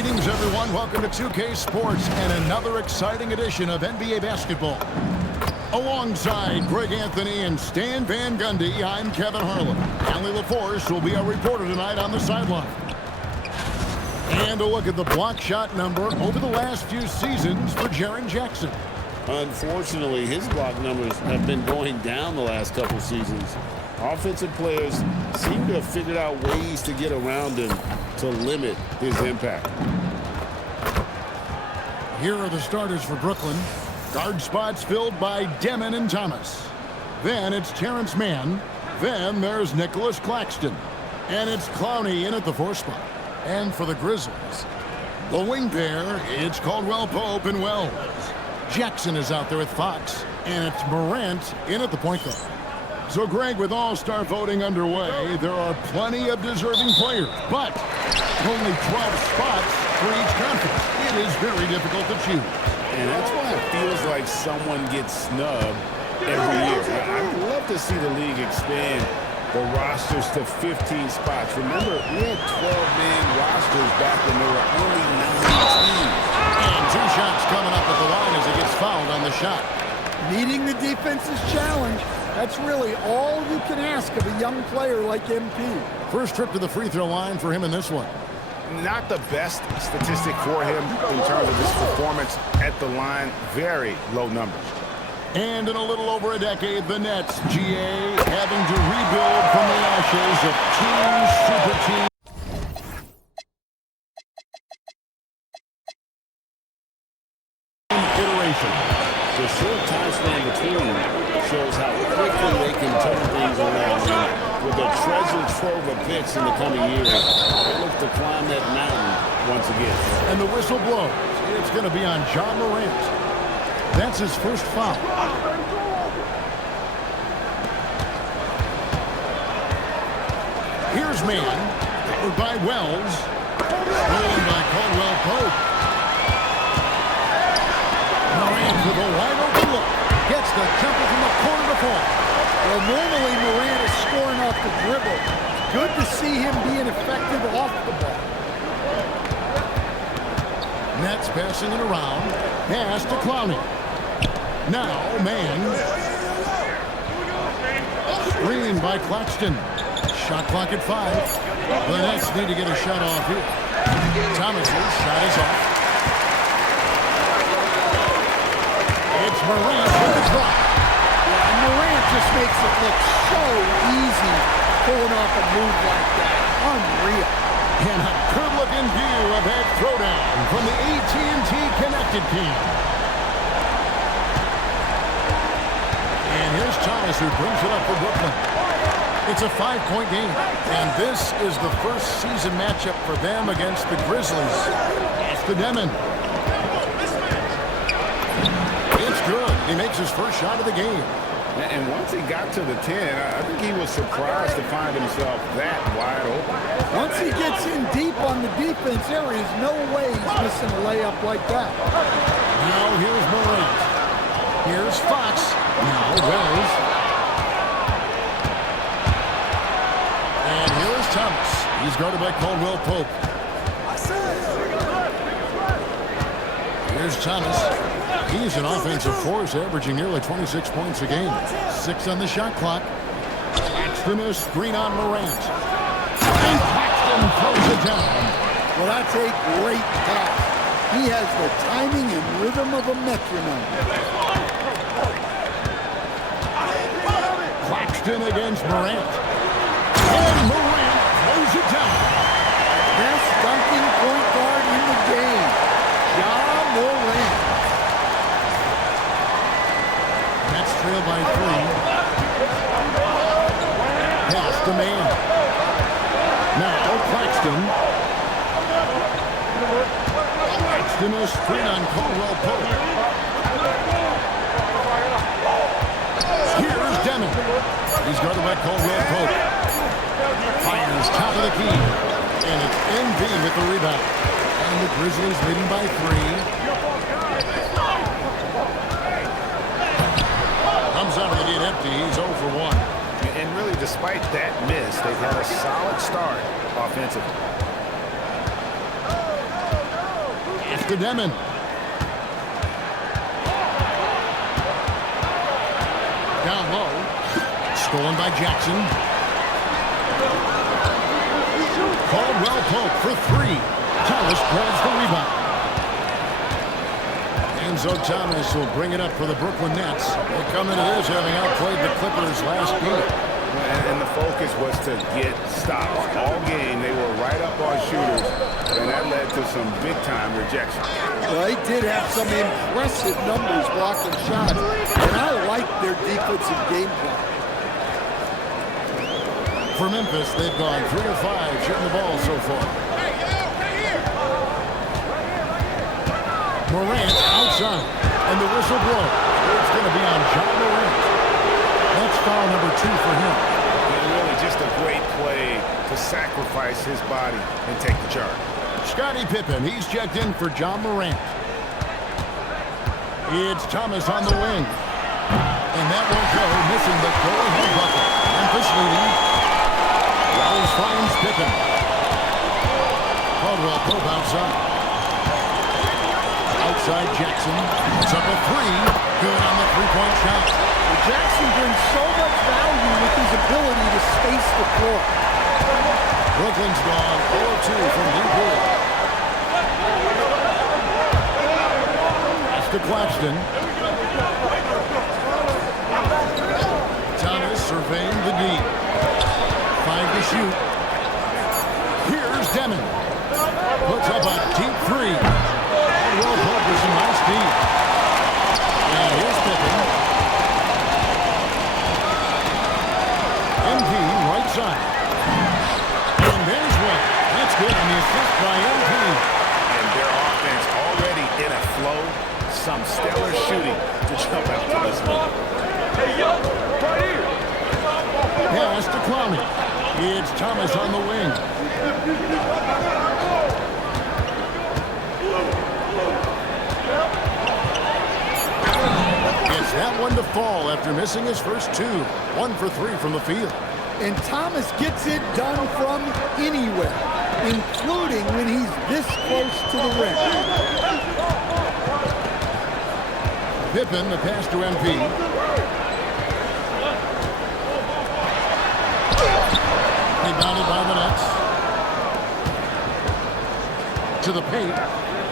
Greetings, everyone. Welcome to 2K Sports and another exciting edition of NBA basketball. Alongside Greg Anthony and Stan Van Gundy, I'm Kevin Harlan. Allie LaForce will be our reporter tonight on the sideline. And a look at the block shot number over the last few seasons for Jaren Jackson. Unfortunately, his block numbers have been going down the last couple seasons. Offensive players seem to have figured out ways to get around him to limit his impact. Here are the starters for Brooklyn. Guard spots filled by Demon and Thomas. Then it's Terrence Mann. Then there's Nicholas Claxton. And it's Clowney in at the 4 spot. And for the Grizzlies, the wing pair, it's Caldwell Pope and Wells. Jackson is out there with Fox. And it's Morant in at the point guard. So, Greg, with all-star voting underway, there are plenty of deserving players, but only 12 spots for each conference. It is very difficult to choose. And that's why it feels like someone gets snubbed every year. I'd love to see the league expand the rosters to 15 spots. Remember, we had 12-man rosters back when there were only 9 teams. And 2 shots coming up at the line as he gets fouled on the shot. Meeting the defense's challenge. That's really all you can ask of a young player like MP. First trip to the free throw line for him in this one. Not the best statistic for him in terms of his performance at the line. Very low numbers. And in a little over a decade, the Nets, GA, having to rebuild from the ashes of 2 super teams. The short time span between shows how quickly they can turn things around. And with a treasure trove of picks in the coming years, they look to climb that mountain once again. And the whistle blows. It's going to be on John Morant. That's his first foul. Here's Mann, covered by Wells, stolen by Caldwell Pope. Morant with a wide open look. Gets the jumper from the corner to fall. Well, normally Morant is scoring off the dribble. Good to see him being effective off the ball. Nets passing it around. Pass to Clowney. Now, Mann. Screen by Claxton. Shot clock at 5. The Nets need to get a shot off here. Thomas's shot is off. It's Morant with the drop. Yeah, and Morant just makes it look so easy pulling off a move like that. Unreal. And a good-looking view of that throwdown from the AT&T Connected team. And here's Thomas who brings it up for Brooklyn. It's a 5-point game, and this is the first season matchup for them against the Grizzlies. It's the Demon. It's good. He makes his first shot of the game. And once he got to the 10, I think he was surprised to find himself that wide open. Once he gets in deep on the defense, there is no way he's missing a layup like that. Now here's Morant. Here's Fox. Now Wells. And here's Thomas. He's guarded by Caldwell Pope. Here's Thomas. He's an offensive force, averaging nearly 26 points a game. 6 on the shot clock. Claxton a screen on Morant. And Claxton throws it down. Well, that's a great pass. He has the timing and rhythm of a metronome. Claxton against Morant. And Morant throws it down. Best dunking point guard in the game. Ja Morant. Nets trail by 3. Pass to Mann. Now Claxton. Claxton a screen on Caldwell Pope. Here's Demon. He's guarded by Caldwell Pope. Fires top of the key. And it's NB with the rebound. And the Grizzlies leading by 3. Comes out of the gate empty. He's 0 for 1. And really, despite that miss, they've had a solid start offensively. to Demon. Down low. Stolen by Jackson. Caldwell Pope for three. Thomas grabs the rebound. Enzo Thomas will bring it up for the Brooklyn Nets. They come into this having outplayed the Clippers last game. And the focus was to get stops. All game, they were right up on shooters, and that led to some big-time rejection. Well, they did have some impressive numbers blocking shots, and I like their defensive game plan. For Memphis, they've gone 3 of 5 shooting the ball so far. Morant outside, and the whistle blows. It's going to be on John Morant. That's foul number 2 for him. And really just a great play to sacrifice his body and take the charge. Scottie Pippen, he's checked in for John Morant. It's Thomas on the wing. And that won't go, missing the go-ahead bucket. Memphis leading. Wells finds Pippen. Caldwell Pope outside. Outside Jackson. It's up a 3. Good on the three-point shot. Jackson brings so much value with his ability to space the floor. Brooklyn's gone 4-2 from deep here. That's to Claxton. Thomas surveying the D. 5 to shoot. Here's Demon. Puts up a deep 3. Well, Pope with some nice D. And here's Pippen. MP right side. And there's one. That's good on the assist by MP. And their offense already in a flow. Some stellar shooting to jump out to this one. Hey, yo, right here. Pass to Clowney. It's Thomas on the wing. It's that one to fall after missing his first 2. 1 for 3 from the field. And Thomas gets it done from anywhere, including when he's this close to the rim. Pippen, the pass to MP. Rebounded by the Nets. To the paint.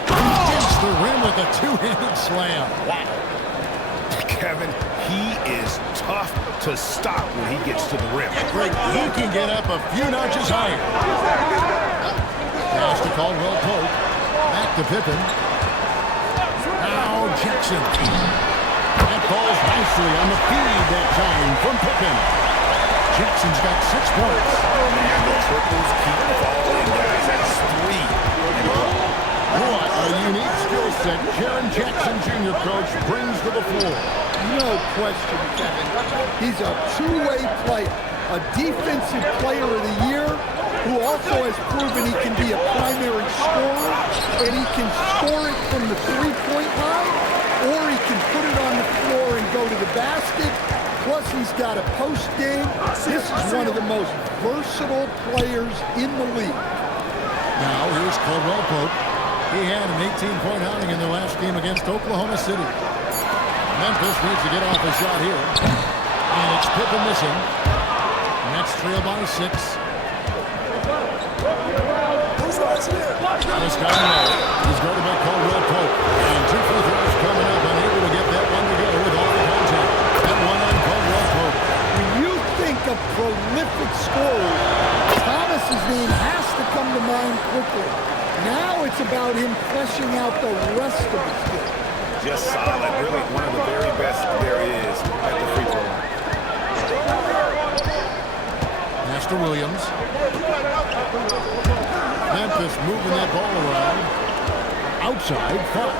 Against the rim with a 2-handed slam. Wow. Kevin, he is tough to stop when he gets to the rim. Great. He can get up a few notches higher. Pass to Caldwell Pope. Back to Pippen. Now Jackson. That falls nicely on the feed that time from Pippen. Jackson's got 6 points. And the triples keep falling, guys. That's 3 in a row. What a unique skill set Jaren Jackson Jr. coach brings to the floor. No question, Kevin. He's a two-way player, a defensive player of the year who also has proven he can be a primary scorer, and he can score it from the three-point line, or he can put it on the floor and go to the basket. Plus, he's got a post game. This is one of the most versatile players in the league. Now, here's Caldwell Pope. He had an 18-point outing in their last game against Oklahoma City. Memphis needs to get off a shot here. And it's Pippen missing. Nets trail by 6. Thomas got low. He's guarded by Caldwell Pope. And 2 free throws coming up. Unable to get that one to go with all the contact. That one on Caldwell Pope. When you think of prolific scorers, Thomas's name has to come to mind quickly. Now it's about him fleshing out the rest of his game. Just solid, really one of the very best there is at the free throw line. Pass to Williams. Memphis moving that ball around. Outside, Fox.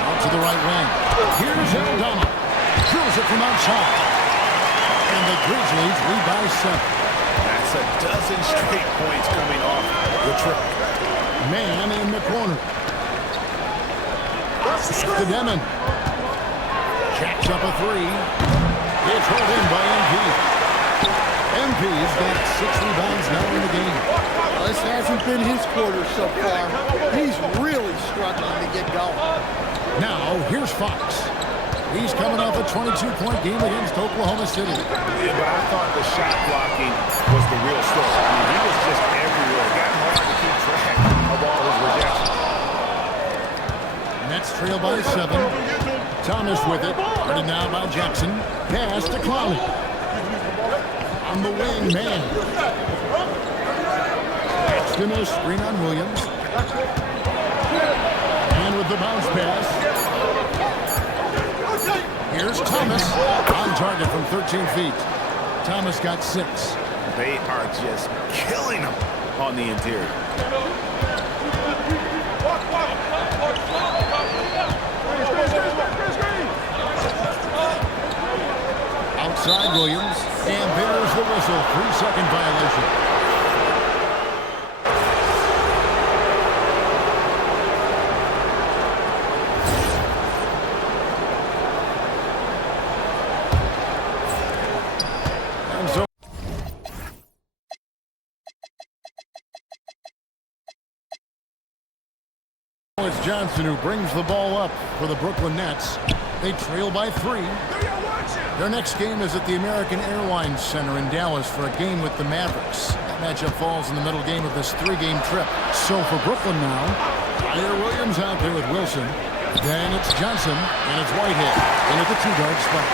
Out to the right wing. Here's Aldama. Drills it from outside. And the Grizzlies lead by 7. That's a dozen straight points coming off the trip. Man in the corner. To Demon. Jacks up a 3. It's held in by MP. MP's got 6 rebounds now in the game. This This hasn't been his quarter so far. He's really struggling to get going. Now, here's Fox. He's coming off a 22-point game against Oklahoma City. Yeah, but I thought the shot blocking was the real story. I mean, he was just everywhere. It got hard to keep track of all his rejections. Nets trail by 7. Thomas with it. Guarded now by Jackson. Pass to Clowney. On the wing, man. Paxton a screen on Williams. And with the bounce pass. Here's Thomas. On target from 13 feet. Thomas got 6. They are just killing him on the interior. Outside Williams. And there's the whistle. 3-second violation. It's Johnson who brings the ball up for the Brooklyn Nets. They trail by 3. Their next game is at the American Airlines Center in Dallas for a game with the Mavericks. That matchup falls in the middle game of this 3-game trip. So for Brooklyn now, Tyler Williams out there with Wilson. Then it's Johnson, and it's Whitehead in at the 2-guard spot.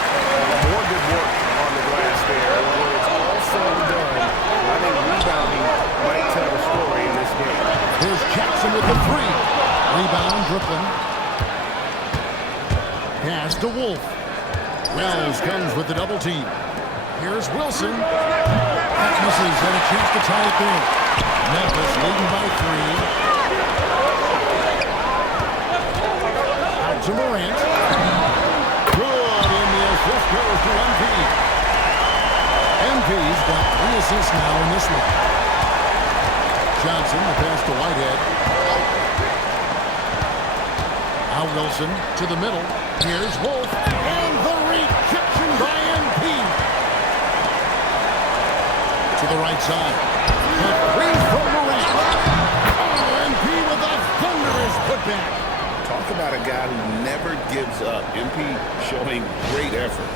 More good work on the glass there. When it's all said and done, I think rebounding might tell the story in this game. Here's Jackson with the 3. Rebound, Brooklyn. Pass to Wolf. Wells comes with the double team. Here's Wilson. That misses, and a chance to tie it there. Memphis leading by 3. Out to Morant. Good, and the assist goes to MP. MP's got 3 assists now in this one. Johnson, the pass to Whitehead. Now Wilson to the middle. Here's Wolf. And the rejection by MP. To the right side. The 3 from Morant. Oh, MP with a thunderous putback. Talk about a guy who never gives up. MP showing great effort.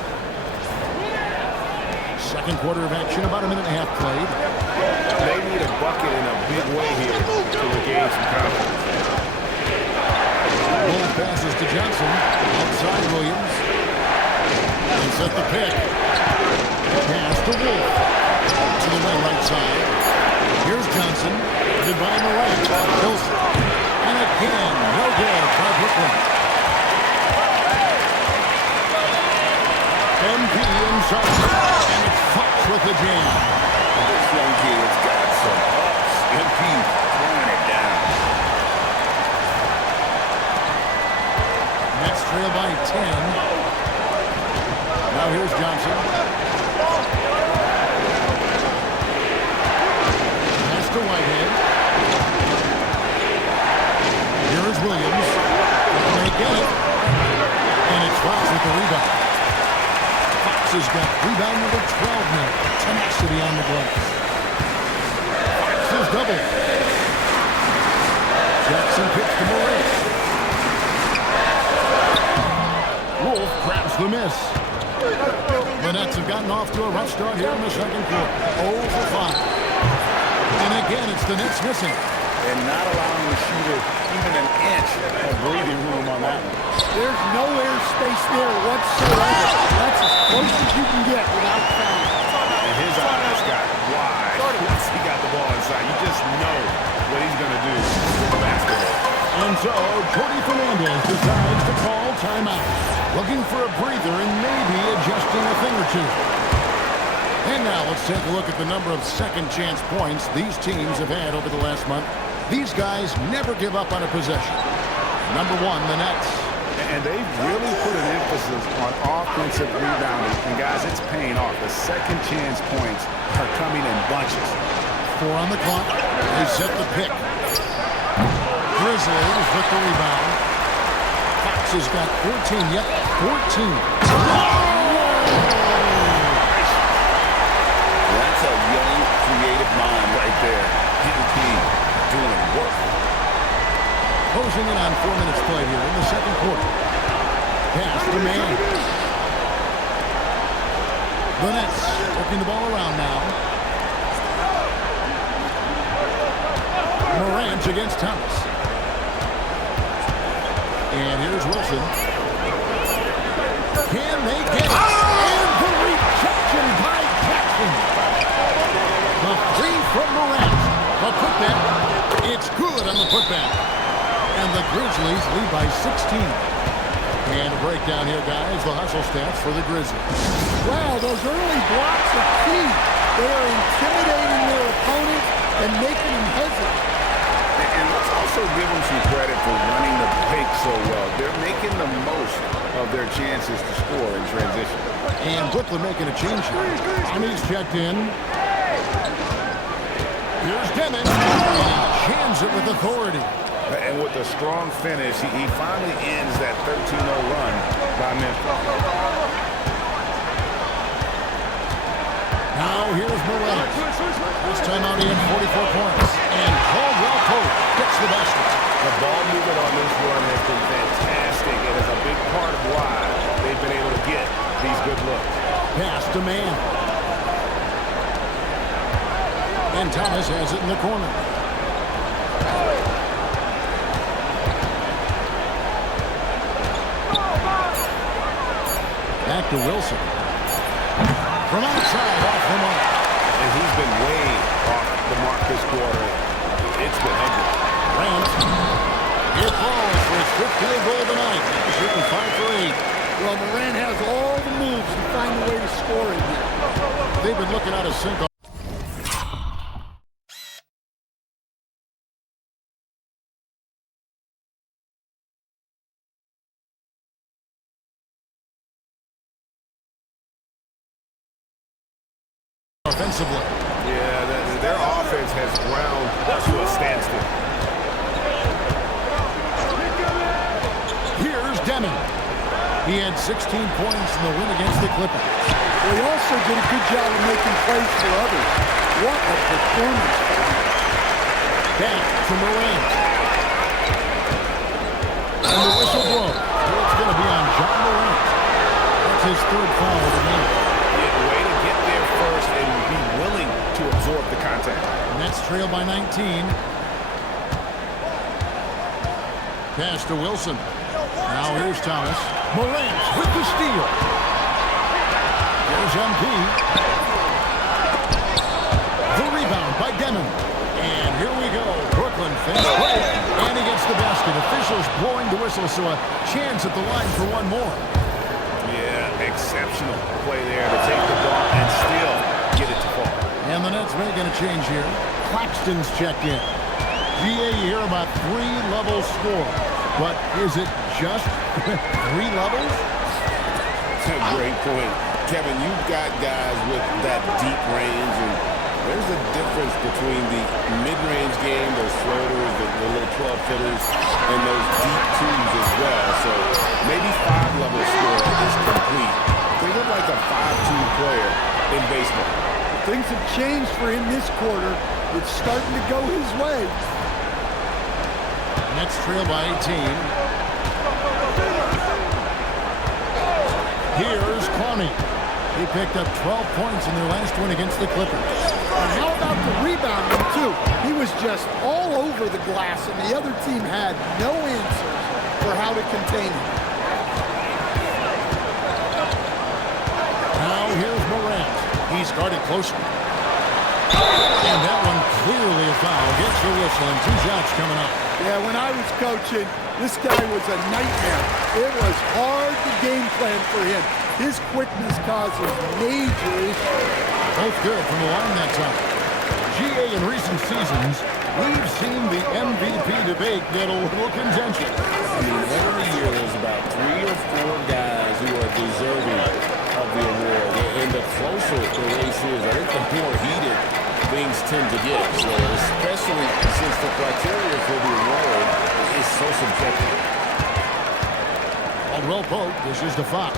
Second quarter of action, about a minute and a half played. They need a bucket in a big way here to regain some confidence. Wolf passes to Johnson. Outside Williams. He set the pick. Pass to Wolf. To the right side. Here's Johnson. Headed by Morant. Wilson. And again, no good by Brooklyn. MP inside. And it's Fox with the jam. This young kid's got some ups. MP throwing it down. Nets trail by 10. Now here's Johnson. Pass to Whitehead. Here is Williams. They get it. And it's Fox with the rebound. Fox has got rebound number 12 now. Tenacity on the glass. Fox is double. Jackson kicks to Morant. Wolf grabs the miss. The Nets have gotten off to a rough start here in the second quarter. 0 for 5. And again, it's the Nets missing. And not allowing the shooter even an inch of breathing room on that one. There's no air space there whatsoever. That's as close as you can get without fouling. And his eyes got wide once he got the ball inside. You just know what he's going to do with the basketball. And so, Cody Fernandez decides to call timeout. Looking for a breather and maybe adjusting a thing or two. And now let's take a look at the number of second chance points these teams have had over the last month. These guys never give up on a possession. Number 1, the Nets. And they've really put an emphasis on offensive rebounding. And guys, it's paying off. The second chance points are coming in bunches. 4 on the clock. They set the pick. Grizzlies with the rebound. Fox has got 14. Yep, 14. That's a young, creative mind right there. MVP The Nets working the ball around now. Morant against Thomas. And here's Wilson. Can they get it? And the rejection by Jackson. The three from Morant. The putback. It's good on the putback. And the Grizzlies lead by 16. And a breakdown here, guys. The hustle stats for the Grizzlies. Wow, those early blocks are key. They are intimidating their opponent and making them hesitate. And let's also give them some credit for running the pick so well. They're making the most of their chances to score in transition. And Brooklyn making a change here. Tommy's checked in. Here's Demon. And he jams it with authority. And with a strong finish, he finally ends that 13-0 run by Memphis. Now here's Morant. This time out he had 44 points. And Caldwell Pope gets the basket. The ball movement on this run has been fantastic. It is a big part of why they've been able to get these good looks. Pass to man. And Thomas has it in the corner. Back to Wilson. From outside, off the mark. And he's been way off the mark this quarter. It's been ugly. Grant. It falls for his fifth field goal tonight. He's shooting 5 for 8. Well, Morant has all the moves to find a way to score in here. They've been looking out of sync. Offensively. Yeah, their offense has ground to a standstill. Here's Demon. He had 16 points in the win against the Clippers. Well, he also did a good job of making plays for others. What a performance. Back to Morant. And the whistle blows. It's going to be on John Morant. That's his third foul of the game. Way to get there first and be willing to absorb the contact. Nets trail by 19. Pass to Wilson. Now here's Thomas. Morant with the steal. Here's MP. The rebound by Demon. And here we go. Brooklyn fast break. And he gets the basket. Officials blowing the whistle, so a chance at the line for one more. Yeah, exceptional play there to take the ball and still get it to fall. And the Nets making a change here. Claxton's checked in. GA, you hear about 3-level score. But is it just 3 levels? That's a great point. Kevin, you've got guys with that deep range, and there's a difference between the mid-range game, those floaters, the little 12-footers, and those deep twos as well. So maybe 5-level score is complete. They look like a 5-2 player in baseball. Things have changed for him this quarter. It's starting to go his way. Nets trail by 18. Here's Clowney. He picked up 12 points in their last win against the Clippers. And how about the rebounding, too? He was just all over the glass, and the other team had no answers for how to contain him. Now here's Morant. He started closely. And that one clearly a foul. Gets the whistle, and 2 shots coming up. Yeah, when I was coaching, this guy was a nightmare. It was hard to game plan for him. His quickness causes major issues. Both good from the line that time. GA in recent seasons, we've seen the MVP debate get a little contentious. I mean, every year there's about 3 or 4 guys who are deserving of the award. And the closer the race is, I think the more heated things tend to get. So especially since the criteria for the award is so subjective. Caldwell Pope dishes to Fox.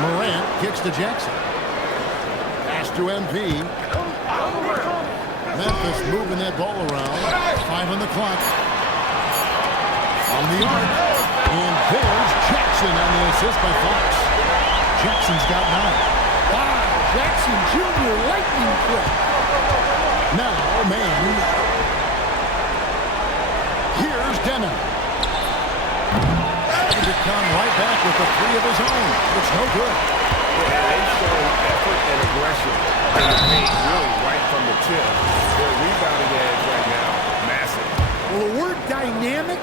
Morant kicks to Jackson. Pass to MP. Memphis moving that ball around. 5 on the clock. On the arc. And there's Jackson on the assist by Fox. Jackson's got 9. Wow, Jackson Jr. lightning quick. Now, man. Here's Demon. Trying to come right back with the 3 of his own. It's no good. Yeah, they show effort and aggression in the paint, really right from the tip. Their rebounding edge right now, massive. Well, the word dynamic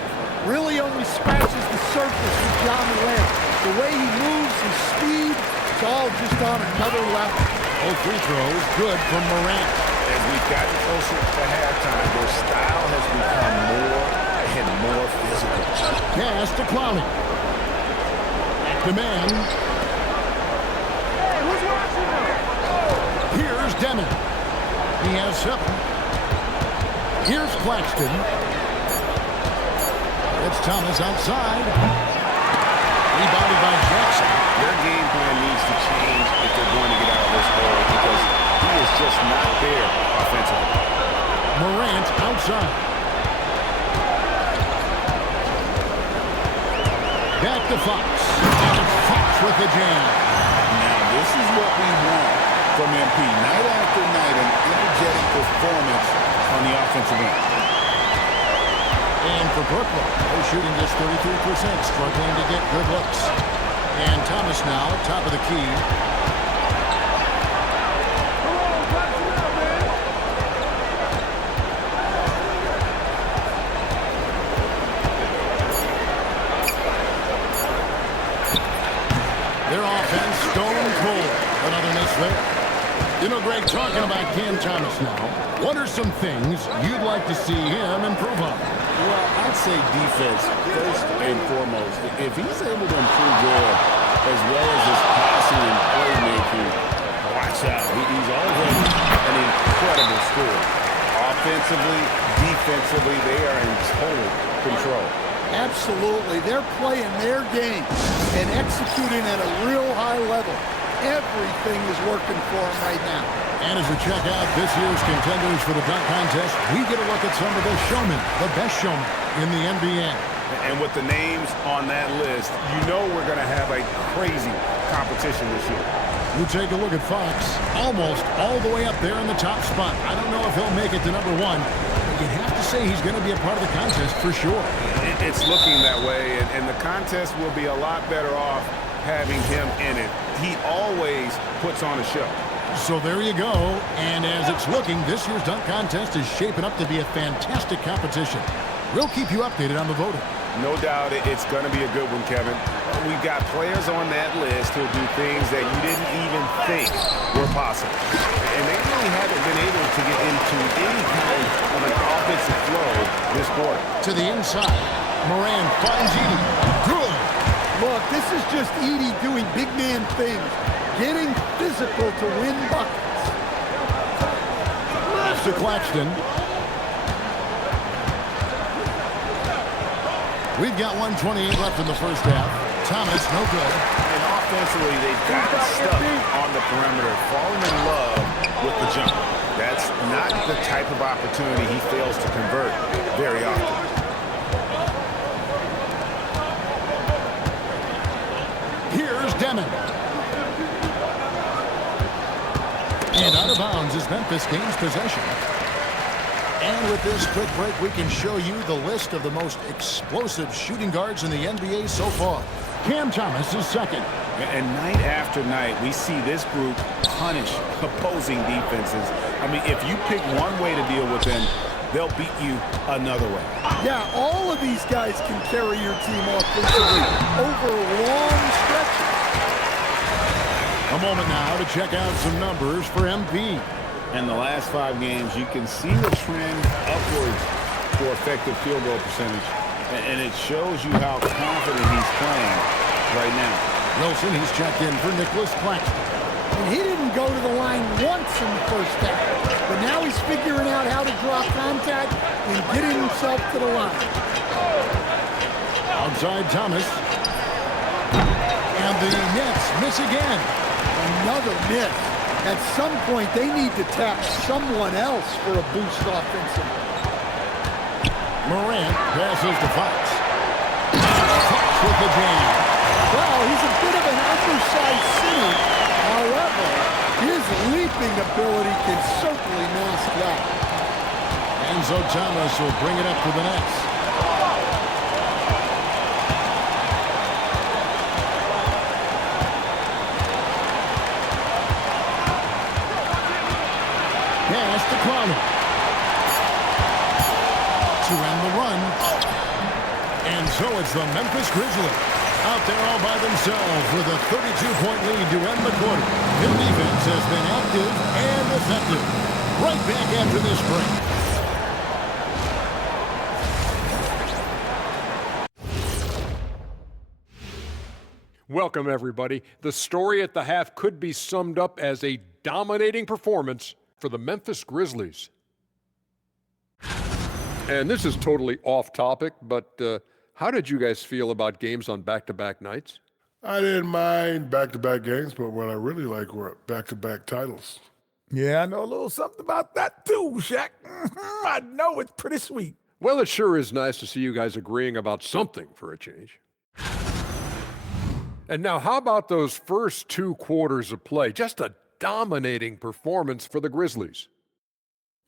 really only scratches the surface with John Morant. The way he moves, his speed, it's all just on another level. Both free throws good from Morant. As we've gotten closer to halftime, their style has become more and more physical. Pass to Clowney. Back to man. Here's Demon. He has 7. Here's Claxton. It's Thomas outside. Rebounded by Jackson. Their game plan needs to change if they're going to get out of this hole because he is just not there offensively. Morant outside. Back to Fox. And Fox with the jam. Now, this is what we want from MP. Night after night, an energetic performance on the offensive end. And for Brooklyn, they're shooting just 33%, struggling to get good looks. And Thomas now, top of the key. Their offense stone cold. Another miss there. You know, Greg, talking about Cam Thomas now, what are some things you'd like to see him improve on? Well, I'd say defense first and foremost. If he's able to improve there, as well as his passing and playmaking, watch out. He's already an incredible scorer. Offensively, defensively, they are in total control. Absolutely. They're playing their game and executing at a real high level. Everything is working for them right now. And as we check out this year's contenders for the dunk contest, we get a look at some of the showmen, the best showmen in the NBA. And with the names on that list, you know we're going to have a crazy competition this year. You take a look at Fox, almost all the way up there in the top spot. I don't know if he'll make it to number 1, but you have to say he's going to be a part of the contest for sure. It's looking that way, and the contest will be a lot better off having him in it. He always puts on a show. So there you go. And as it's looking, this year's dunk contest is shaping up to be a fantastic competition. We'll keep you updated on the voting. No doubt it's going to be a good one, Kevin. We've got players on that list who'll do things that you didn't even think were possible. And they really haven't been able to get into any kind of an offensive flow this quarter. To the inside. Morant finds Edie. Good. Look, this is just Edie doing big man things, getting physical to win buckets. Pass to Claxton. We've got 1:28 left in the first half. Thomas, no good. And offensively, they've gotten stuck on the perimeter, falling in love with the jump. That's not the type of opportunity he fails to convert very often. Here's Demon. And out of bounds as Memphis gains possession. And with this quick break, we can show you the list of the most explosive shooting guards in the NBA so far. Cam Thomas is second. And night after night, we see this group punish opposing defenses. I mean, if you pick one way to deal with them, they'll beat you another way. Yeah, all of these guys can carry your team offensively over long stretches. A moment now to check out some numbers for MP. In the last 5 games, you can see the trend upwards for effective field goal percentage. And it shows you how confident he's playing right now. Wilson, he's checked in for Nicholas Claxton. And he didn't go to the line once in the first half. But now he's figuring out how to draw contact and getting himself to the line. Outside Thomas. And the Nets miss again. Another miss. At some point, they need to tap someone else for a boost offensively. Morant passes to Fox. Fox with the jam. Well, he's a bit of an undersized center. can certainly mask that. Enzo Thomas will bring it up for the Nets. Pass to Clowney. To end the run. And so it's the Memphis Grizzlies out there all by themselves with a 32-point lead to end the quarter. Their defense has been active and effective. Right back after this break. Welcome, everybody. The story at the half could be summed up as a dominating performance for the Memphis Grizzlies. And this is totally off topic, but how did you guys feel about games on back-to-back nights? I didn't mind back-to-back games, but what I really like were back-to-back titles. Yeah, I know a little something about that too, Shaq. I know it's pretty sweet. Well, it sure is nice to see you guys agreeing about something for a change. And now, how about those first 2 quarters of play? Just a dominating performance for the Grizzlies.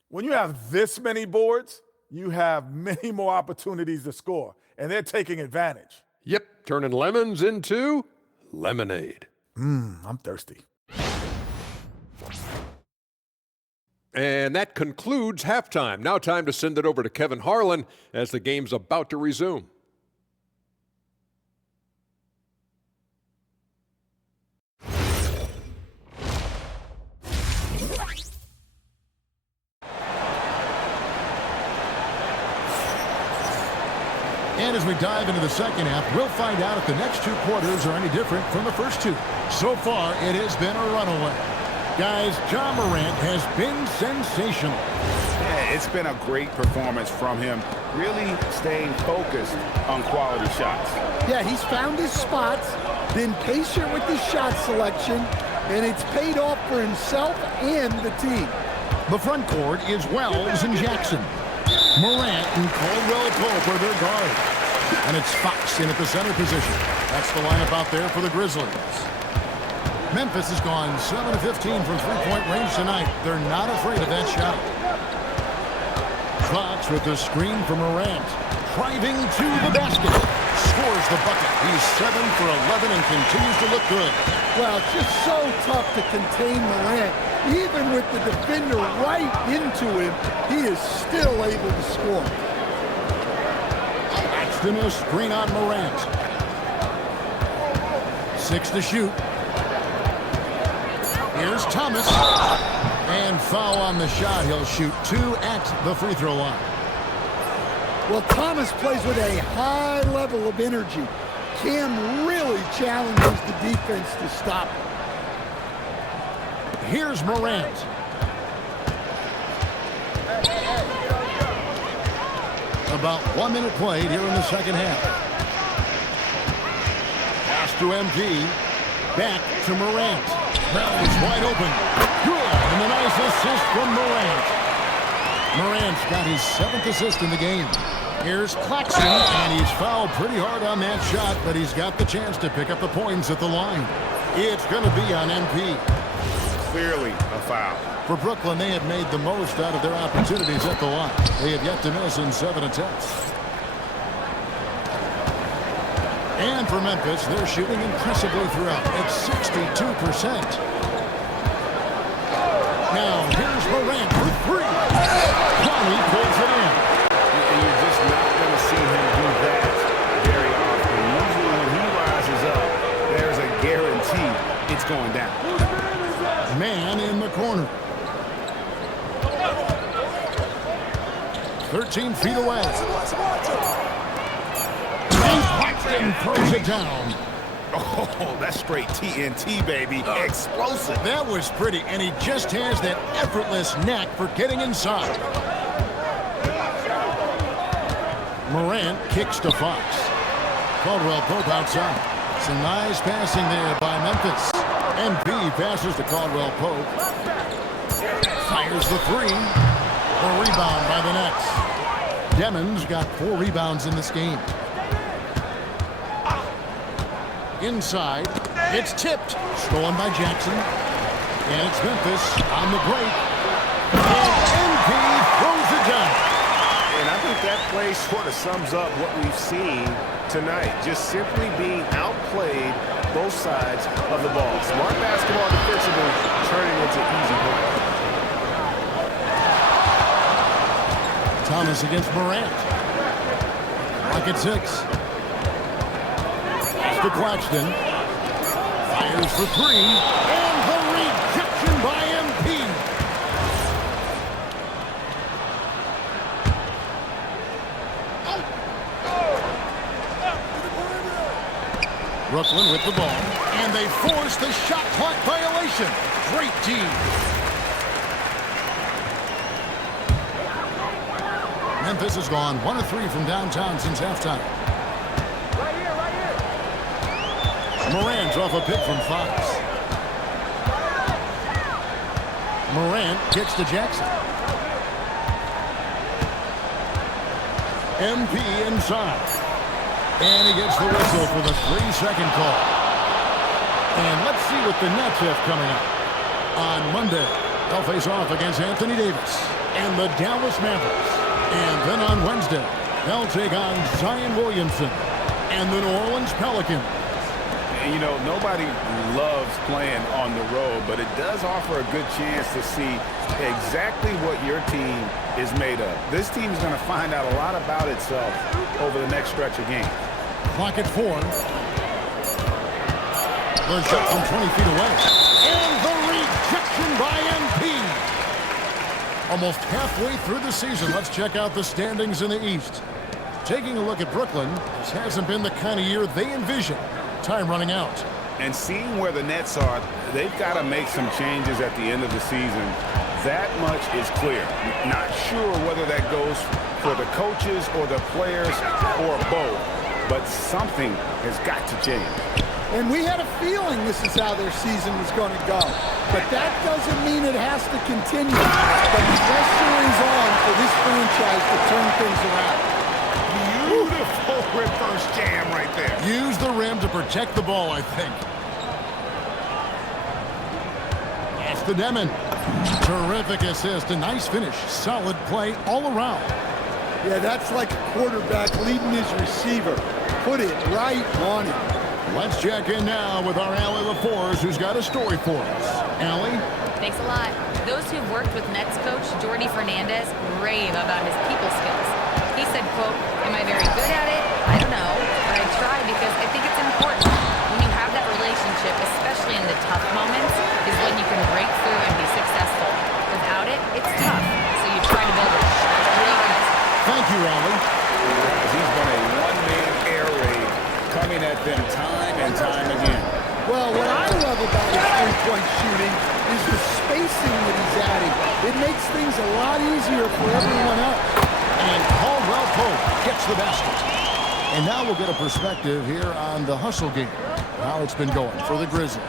When you have this many boards, you have many more opportunities to score, and they're taking advantage. Yep, turning lemons into lemonade. I'm thirsty. And that concludes halftime. Now time to send it over to Kevin Harlan as the game's about to resume. And as we dive into the second half, we'll find out if the next 2 quarters are any different from the first 2. So far, it has been a runaway. Guys, Ja Morant has been sensational. Yeah, it's been a great performance from him, really staying focused on quality shots. Yeah, he's found his spots, been patient with his shot selection, and it's paid off for himself and the team. The front court is Wells and Jackson. Morant and Caldwell Pope are their guards. And it's Fox in at the center position. That's the lineup out there for the Grizzlies. Memphis has gone 7 of 15 from three-point range tonight. They're not afraid of that shot. Fox with the screen for Morant. Driving to the basket. Scores the bucket. He's 7 for 11 and continues to look good. Well, it's just so tough to contain Morant. Even with the defender right into him, he is still able to score. Paxton a screen on Morant. 6 to shoot. Here's Thomas. And foul on the shot. He'll shoot 2 at the free throw line. Well, Thomas plays with a high level of energy. Cam really challenges the defense to stop him. Here's Morant. About 1 minute played here in the second half. Pass to MP. Back to Morant. Brown is wide open. Good. And a nice assist from Morant. Morant's got his 7th assist in the game. Here's Claxton, and he's fouled pretty hard on that shot, but he's got the chance to pick up the points at the line. It's going to be on MP. Clearly a foul. For Brooklyn, they have made the most out of their opportunities at the line. They have yet to miss in 7 attempts. And for Memphis, they're shooting impressively throughout at 62%. Now, here's Morant for 3. Conley pulls it in. And you're just not going to see him do that very often. Usually when he rises up, there's a guarantee it's going down. Man in the corner. 13 feet away. And Claxton throws it down. Oh, that's straight TNT, baby. Explosive. That was pretty, and he just has that effortless knack for getting inside. Morant kicks to Fox. Caldwell Pope outside. Some nice passing there by Memphis. MP passes to Caldwell Pope. Fires the 3. A rebound by the Nets. Demons got 4 rebounds in this game. Inside, it's tipped. Stolen by Jackson. And it's Memphis on the break. And MP throws it down. And I think that play sort of sums up what we've seen tonight. Just simply being outplayed both sides of the ball. Smart basketball defensively, turning into easy play. Thomas against Morant. Lock at 6. Pass to Claxton. Fires for 3. And the rejection by MP. Brooklyn with the ball. And they force the shot clock violation. Great D. Memphis has gone 1 of 3 from downtown since halftime. Right here, right here. Morant's off a pick from Fox. Morant kicks to Jackson. MP inside. And he gets the whistle for the 3-second call. And let's see what the Nets have coming up. On Monday, they'll face off against Anthony Davis and the Dallas Mavericks. And then on Wednesday, they'll take on Zion Williamson and the New Orleans Pelicans. And, you know, nobody loves playing on the road, but it does offer a good chance to see exactly what your team is made of. This team is going to find out a lot about itself over the next stretch of games. Clock at 4. The shot from 20 feet away. And the rejection by MP. Almost halfway through the season, let's check out the standings in the East. Taking a look at Brooklyn, this hasn't been the kind of year they envisioned. Time running out. And seeing where the Nets are, they've got to make some changes at the end of the season. That much is clear. Not sure whether that goes for the coaches or the players or both, but something has got to change. And we had a feeling this is how their season was going to go. But that doesn't mean it has to continue. The pressure is on for this franchise to turn things around. Beautiful reverse jam right there. Use the rim to protect the ball, I think. Pass to Demon. Terrific assist, a nice finish. Solid play all around. Yeah, that's like a quarterback leading his receiver. Put it right on it. Let's check in now with our Allie LaForce, who's got a story for us. Allie? Thanks a lot. Those who've worked with Nets coach Jordi Fernandez rave about his people skills. He said, quote, "Am I very good at it? I don't know, but I try because I think it's important. When you have that relationship, especially in the tough moments, is when you can break through and be successful. Without it, it's tough, so you try to build it." Thank you, Allie. He's been a one-man air raid coming at them time and time again. Well, what I love about his three-point shooting is the spacing that he's adding. It makes things a lot easier for everyone else. And Caldwell Pope gets the basket. And now we'll get a perspective here on the hustle game, how it's been going for the Grizzlies.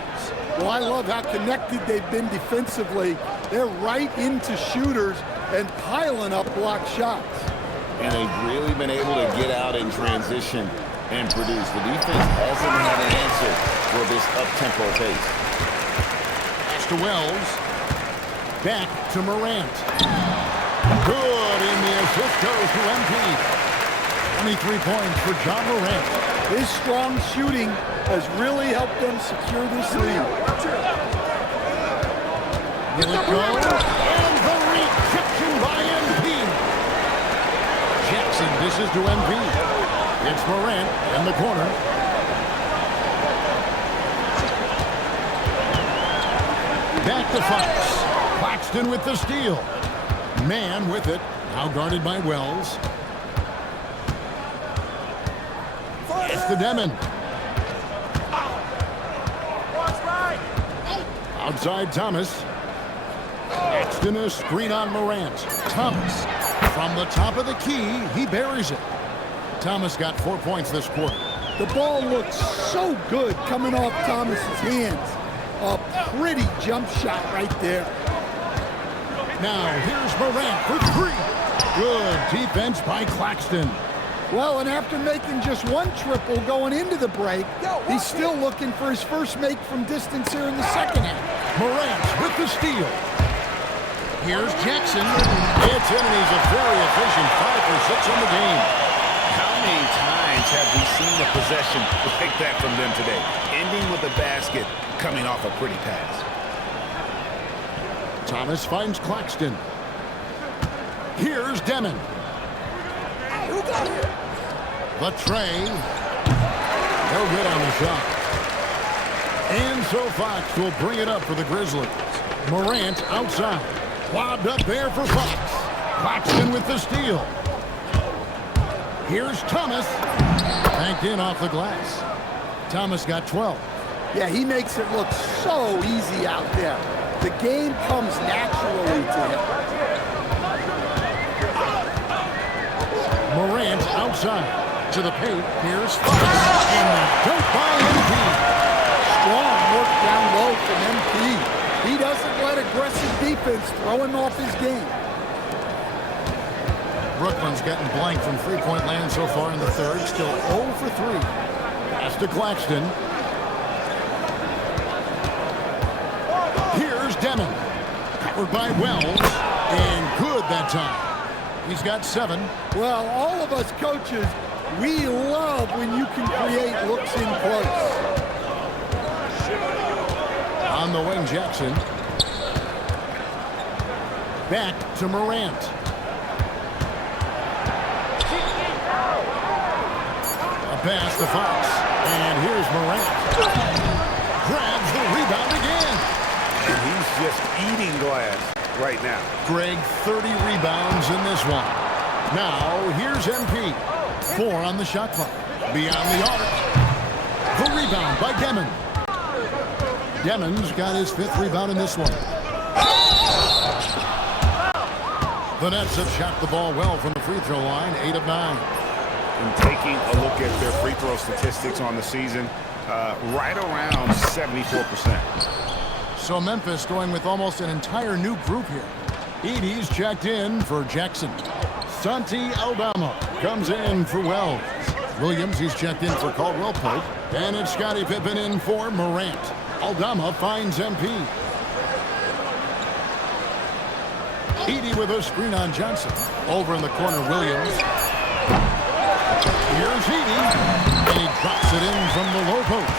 Well, I love how connected they've been defensively. They're right into shooters and piling up block shots. And they've really been able to get out in transition and produce. The defense hasn't had an answer for this up-tempo pace. Pass to Wells. Back to Morant. Good, and the assist goes to MP. 23 points for John Morant. His strong shooting has really helped them secure this lead. Will it go? And the rejection by MP. Jackson dishes to MP. It's Morant in the corner. Back to Fox. Claxton with the steal. Man with it. Now guarded by Wells. It's the Demon. Outside Thomas. Claxton a screen on Morant. Thomas. From the top of the key, he buries it. Thomas got 4 points this quarter. The ball looks so good coming off Thomas's hands. A pretty jump shot right there. Now here's Morant for 3. Good defense by Claxton. Well, and after making just one triple going into the break, he's still looking for his first make from distance here in the second half. Morant with the steal. Here's Jackson. It's in, and he's a very efficient 5 for 6 on the game. How many times have we seen a possession like that from them today? Ending with a basket, coming off a pretty pass. Thomas finds Claxton. Here's Demon. The tray. No good on the shot. And so Fox will bring it up for the Grizzlies. Morant outside. Lobbed up there for Fox. Claxton with the steal. Here's Thomas. Banked in off the glass. Thomas got 12. Yeah, he makes it look so easy out there. The game comes naturally to him. Morant outside to the paint. Here's Fox. And the dunk by MP. Strong work down low from MP. He doesn't let aggressive defense throw him off his game. Brooklyn's getting blank from three-point land so far in the third. Still 0 for 3. Pass to Claxton. Here's Demon. Covered by Wells. And good that time. He's got 7. Well, all of us coaches, we love when you can create looks in close. On the wing, Jackson. Back to Morant. A pass to Fox. And here's Morant. Grabs the rebound again. And he's just eating glass right now. Greg, 30 rebounds in this one. Now, here's MP. 4 on the shot clock. Beyond the arc. The rebound by Demon. Demon's got his 5th rebound in this one. The Nets have shot the ball well from the free throw line, 8 of 9. And taking a look at their free throw statistics on the season, right around 74%. So Memphis going with almost an entire new group here. Edey's checked in for Jackson. Santi Aldama comes in for Wells. Williams, he's checked in for Caldwell Pope. And it's Scottie Pippen in for Morant. Aldama finds MP. Edey with a screen on Johnson. Over in the corner, Williams. Here's Edey. And he drops it in from the low post.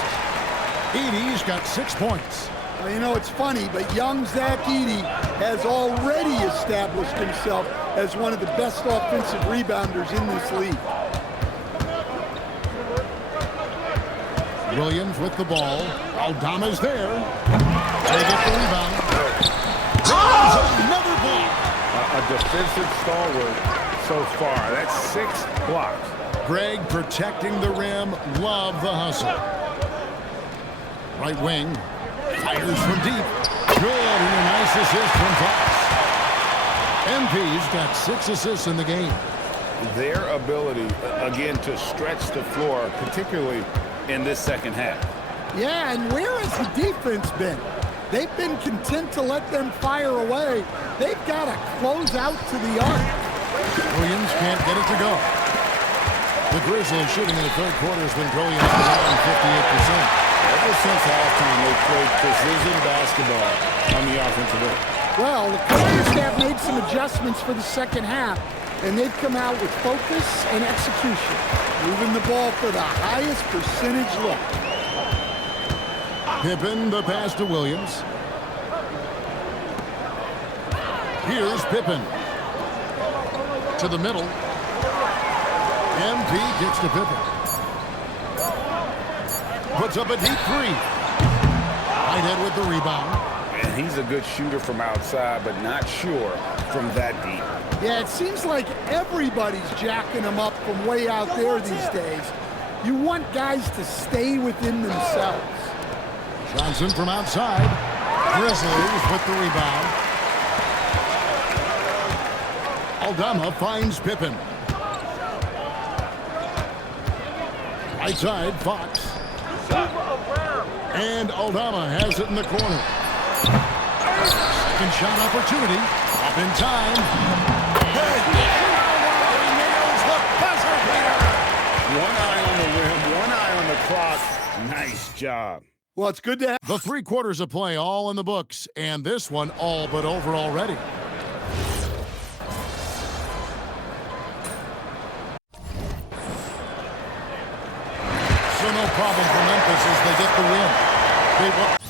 Edey's got 6 points. Well, you know, it's funny, but young Zach Edey has already established himself as one of the best offensive rebounders in this league. Williams with the ball. Aldama's there. They get the rebound. There's another block. A defensive stalwart so far. That's 6 blocks. Greg protecting the rim. Love the hustle. Right wing. Fires from deep. Good. And a nice assist from Fox. MP's got 6 assists in the game. Their ability, again, to stretch the floor, particularly in this second half. Yeah, and where has the defense been? They've been content to let them fire away. They've got to close out to the arc. Williams can't get it to go. The Grizzlies shooting in the third quarter has been brilliant at around 58%. Ever since halftime, they've played precision basketball on the offensive end. Well, the coaching staff made some adjustments for the second half, and they've come out with focus and execution, moving the ball for the highest percentage look. Pippen, the pass to Williams. Here's Pippen. To the middle. MP gets to Pippen. Puts up a deep 3. Whitehead with the rebound. And he's a good shooter from outside, but not sure from that deep. Yeah, it seems like everybody's jacking them up from way out there these days. You want guys to stay within themselves. Johnson from outside. Grizzlies with the rebound. Aldama finds Pippen. Right side, Fox. And Aldama has it in the corner. Second shot opportunity. Up in time. Hey, he nails the buzzer beater. One eye on the rim, one eye on the clock. Nice job. Well, it's good to have The 3 quarters of play all in the books, and this one all but over already. So no problem for Memphis as they get the win.